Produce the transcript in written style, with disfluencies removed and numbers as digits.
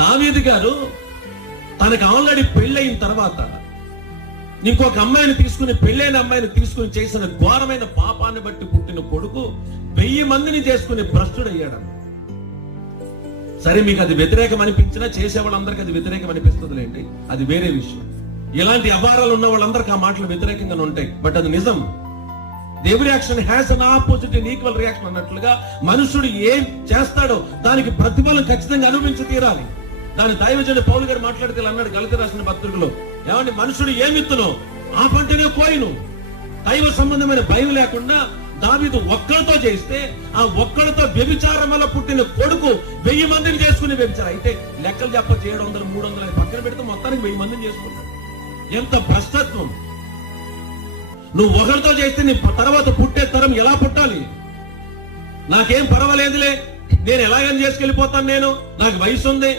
దావీదు గారు తనకు ఆల్రెడీ పెళ్ళయిన తర్వాత ఇంకొక అమ్మాయిని తీసుకుని, పెళ్ళైన అమ్మాయిని తీసుకుని చేసిన ఘోరమైన పాపాన్ని బట్టి పుట్టిన కొడుకు 1000 మందిని చేసుకుని భ్రష్టుడయ్యాడు. సరే, మీకు అది వ్యతిరేకం అనిపించినా చేసే వాళ్ళందరికీ అది వ్యతిరేకం అనిపిస్తుందిలేండి, అది వేరే విషయం. ఇలాంటి అభారాలు ఉన్న వాళ్ళందరికీ ఆ మాటలు వ్యతిరేకంగానే ఉంటాయి, బట్ అది నిజం. దేవుడి action has an opposite and equal reaction అన్నట్లుగా మనుషుడు ఏం చేస్తాడో దానికి ప్రతిఫలం ఖచ్చితంగా అనుభవించి తీరాలి. దాని దైవజనుడు పౌలు గారు మాట్లాడితే అన్నాడు గలతీ రాసిన పత్రికలో, ఏమంటే మనుషుడు ఏమిత్తునో ఆ పంటనే కోయును. దైవ సంబంధమైన భయం లేకుండా దావీదు ఒక్కడితో చేస్తే, ఆ ఒక్కడితో వ్యభిచారం వల్ల పుట్టిన కొడుకు 1000 మందిని చేసుకుని వ్యభిచారం. అయితే లెక్కలు చెప్ప 700, 300 పక్కన పెడితే మొత్తానికి 1000 మందిని చేసుకుంటాడు. ఎంత భ్రష్టత్వం! నువ్వు ఒకరితో చేస్తే నీ తర్వాత పుట్టే తరం ఎలా పుట్టాలి? నాకేం పర్వాలేదులే, నేను ఎలాగని చేసుకెళ్ళిపోతాను, నాకు వయసు ఉంది,